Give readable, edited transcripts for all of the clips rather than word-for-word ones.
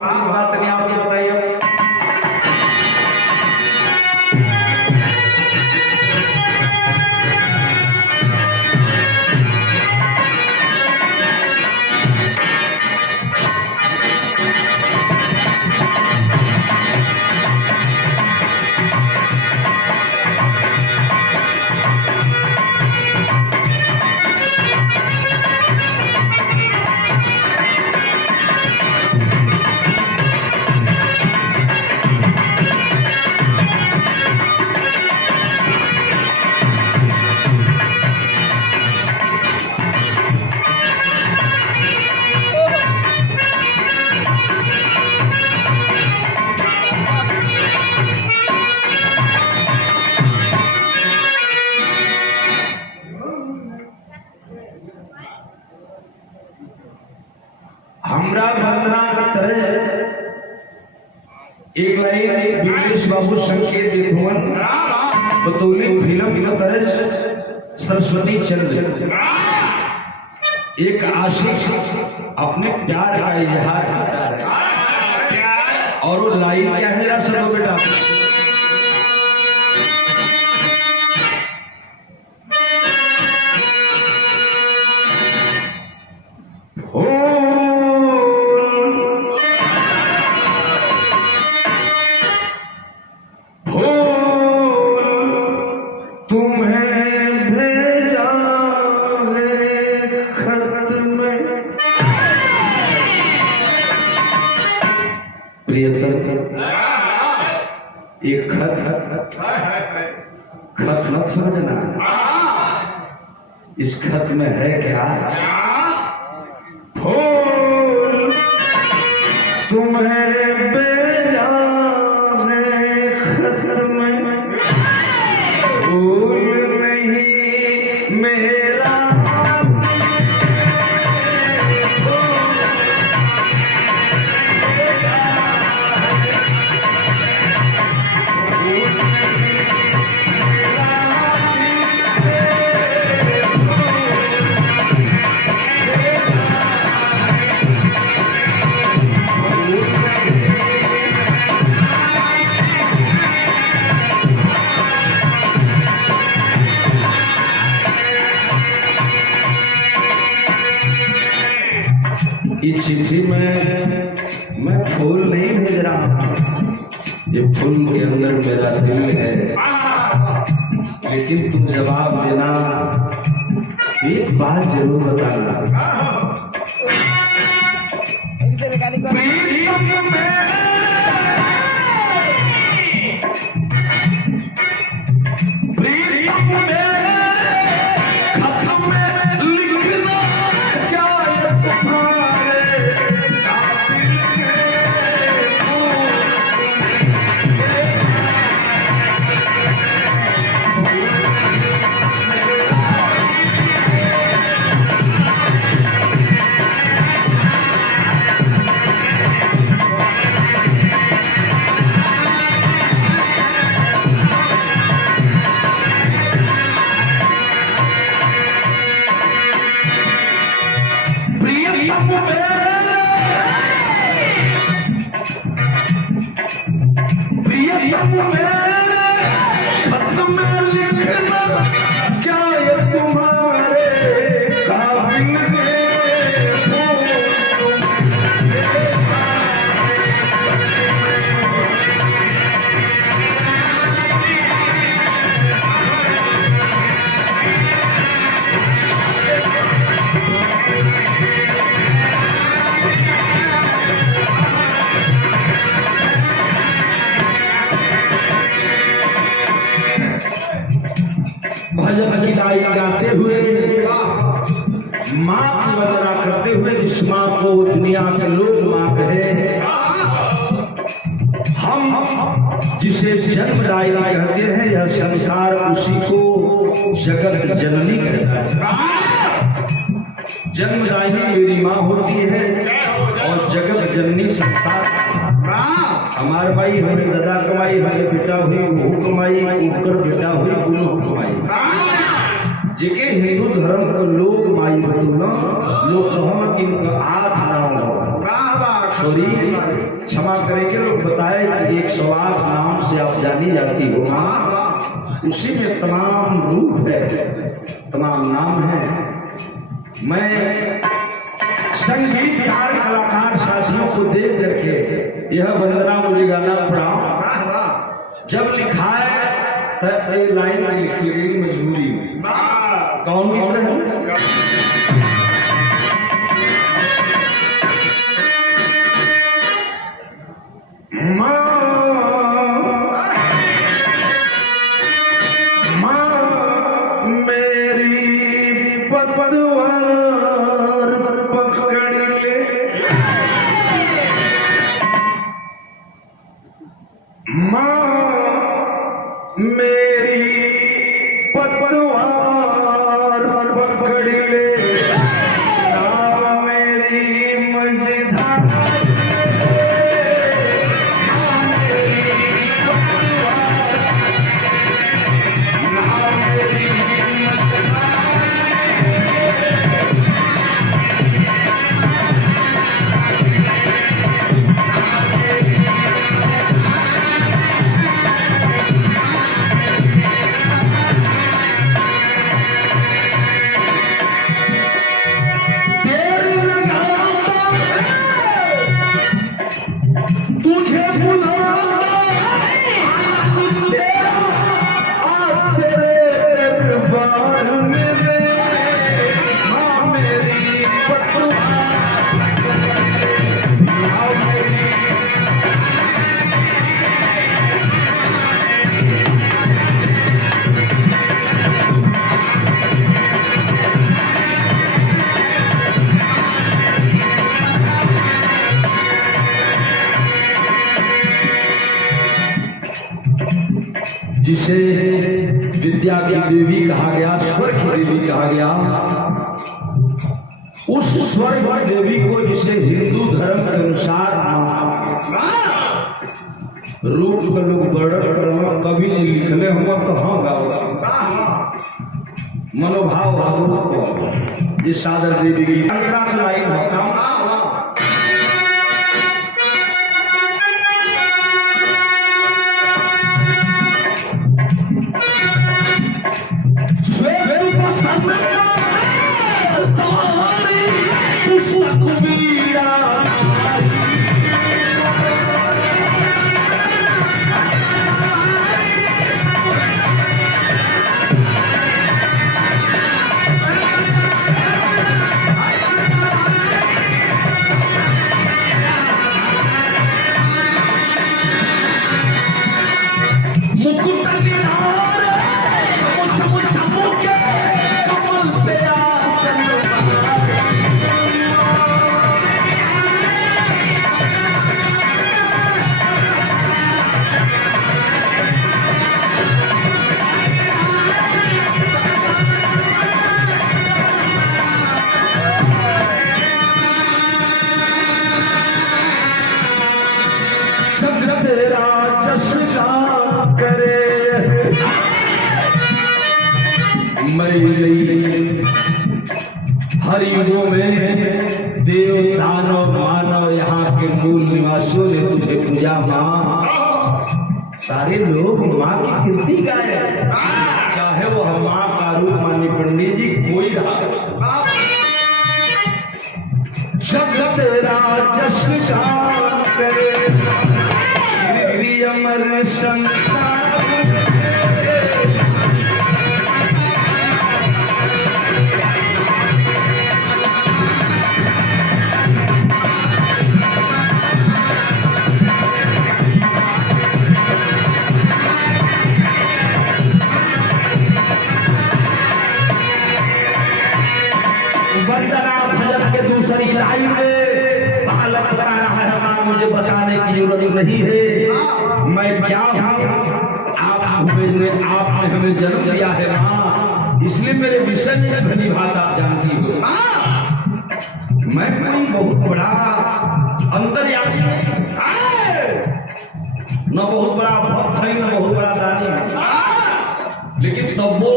बात नहीं आपने बताइए। हमरा भावना तरह एक लाइन ब्रिटिश बाबू संकेत देथुवन बतौले फिल्म तरह सरस्वती चंद्र एक आशिक अपने प्यार का इजहार करता है और वो लाइन क्या है रा सब बेटा एक खत मत समझना, इस खत में है क्या? फूल तुम्हें भेजा है खत में, फूल नहीं मेरा इस चिट्ठी में मैं फूल नहीं भेज रहा हूं, ये फूल के अंदर मेरा दिल है, लेकिन तुम जवाब देना, एक बात जरूर बताना। भजन की गाई गाते हुए माँ की वंदना करते हुए जिस माँ को दुनिया के लोग माँ कहे, हम जिसे जन्मदायिनी कहते हैं, यह संसार उसी को जगत जननी कहता है। जन्मदायिनी मेरी माँ होती है और जगत जननी संसार। हमारे भाई हमारे दादा कमाई, हमारे बेटा हुई वो कमाई, ऊपर बेटा हुई दोनों कमाई। जेके हिंदू धर्म का लोग माई बतूना लोग कहना कि इनका 8 नाम हो। सॉरी, क्षमा करेंगे, लोग बताए कि 108 नाम से आप जानी जाती हो। उसी में तमाम रूप है, तमाम नाम है। मैं संगीत कलाकार साथियों को देख करके यह वंदना मुझे गाना पड़ा। जब लिखा है तब लाइन लिखी गई मजबूरी में। कौन कौन रहे? जिसे विद्या की देवी कहा गया, स्वर की देवी कहा गया, उस स्वर की देवी को जिसे हिंदू धर्म के अनुसार रूप का लोग वर्णन करना कभी नहीं लिखले हुआ तो हाँ गाओ मनोभाव ये सादर देवी की लाइन होता। हर युगों में देव दानव मानव यहाँ के मूल निवासियों ने तुझे पूजा माँ। सारे लोग माँ की कीर्ति गाए, चाहे वो माँ का रूप मानी पंडित जी कोई रहा। जब तेरा जश्न करे अमर संता मुझे बताने की जरूरत नहीं है मैं क्या हूँ। आपने हमें जन्म दिया है माँ, इसलिए मेरे विषय से भली भाषा आप जानती हो। मैं कोई बहुत बड़ा अंतर्यामी न बहुत बड़ा भक्त है न बहुत बड़ा दानी है, लेकिन तब वो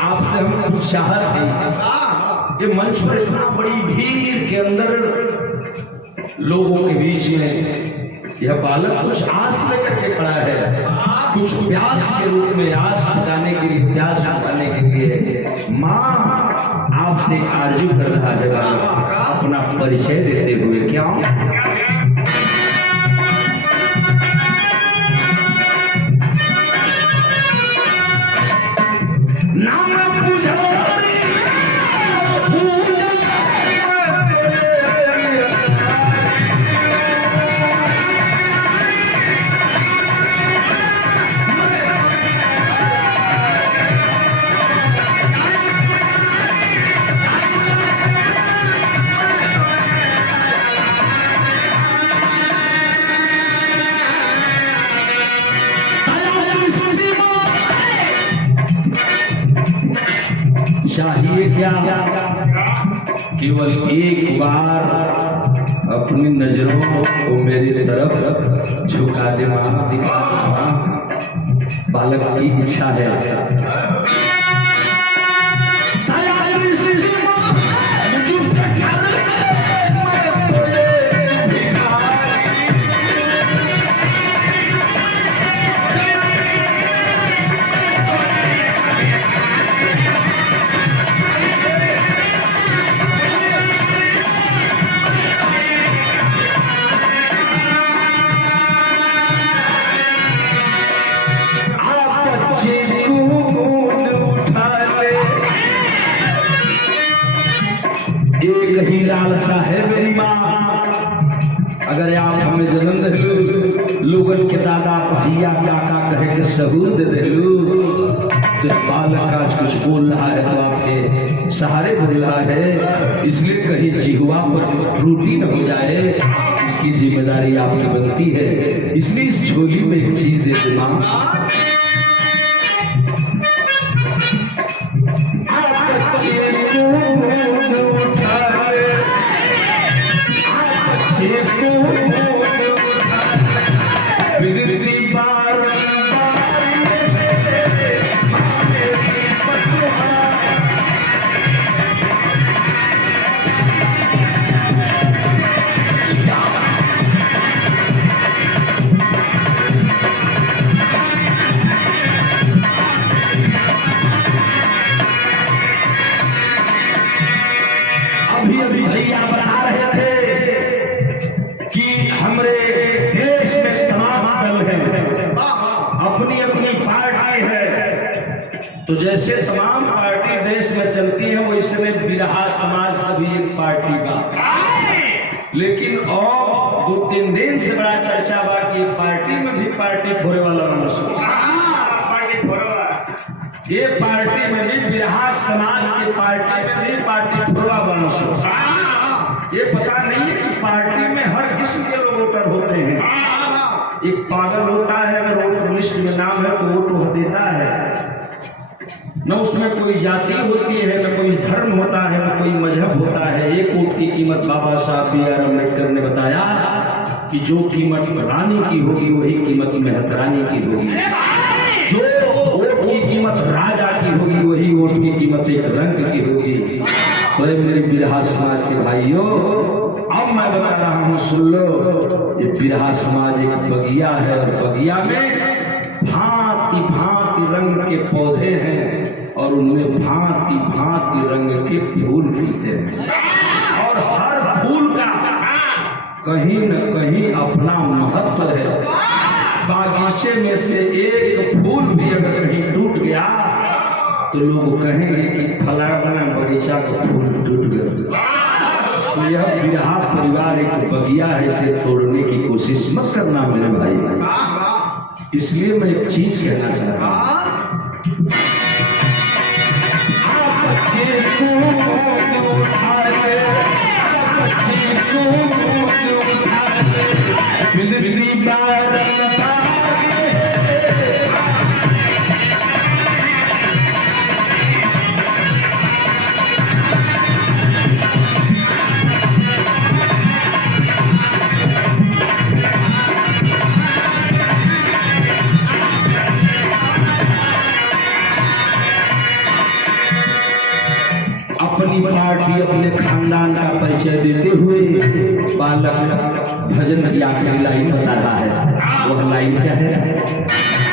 आपसे हम चाहत है। ये मंच पर इतना बड़ी भीड़ के अंदर लोगों के बीच में यह बालक कुछ आस लेकर के खड़ा है, कुछ प्यास के रूप में आस बचाने के लिए, प्यास बचाने के लिए माँ आपसे एक आरजू कर रहा है बालक, अपना परिचय देते हुए। क्या चाहिए क्या? केवल एक बार अपनी नजरों को मेरी तरफ झुका दे मां। बालक की इच्छा है। एक ही लालसा है मेरी माँ, अगर आप हमें जन्म दे लो, लोगन के दादा भैया काका कहे के सहूर दे लो, तो बालक आज कुछ बोल रहा है तो आपके सहारे बोल रहा है, इसलिए कहीं जिह्वा पर त्रुटि न हो जाए, इसकी जिम्मेदारी आपकी बनती है। इसलिए इस झोली में एक चीज है माँ, अभी भैया बता रहे थे कि हमारे देश में तमाम दल है, अपनी अपनी पार्टी है, तो जैसे तमाम पार्टी देश में चलती है वैसे में बिरहा समाज का भी एक पार्टी का, लेकिन और 2-3 दिन से बड़ा चर्चा बा कि पार्टी में भी पार्टी फोड़े वाला ये पार्टी में भी बिरहा समाज की पार्टी में भी पार्टी फोड़वा बना। ये पता नहीं है कि पार्टी में हर किस्म के लोग वोटर होते हैं। एक पागल होता है, अगर वोटर लिस्ट में नाम है तो वोट वह देता है, न उसमें कोई जाति होती है, न कोई धर्म होता है, न कोई मजहब होता है। एक वोट की कीमत बाबा साहब B.R. अम्बेडकर ने बताया कि जो कीमत रानी की होगी वही कीमत मेहतरानी की होगी, जो वोट की कीमत राजा की होगी वही वोट की कीमत एक रंग की होगी। तो मेरे बिरहा समाज के भाइयों, अब मैं बता रहा हूँ, सुन लो। ये बिरहा समाज एक बगिया है और बगिया में भांति भांति रंग के पौधे हैं और उनमें भांति भांति रंग के फूल खिलते हैं और हर फूल का कहीं न कहीं अपना महत्व है। बागीचे में से एक फूल भी अगर कहीं टूट गया तो लोग कहेंगे कि फलाना बगीचा का फूल टूट गया। तो यह बिरहा परिवार एक बगिया है, इसे तोड़ने की कोशिश मत करना मेरे भाई। इसलिए मैं एक चीज कहना चाहता हूँ, भजन की आखिरी लाइन बता रहा है। वह लाइन क्या है?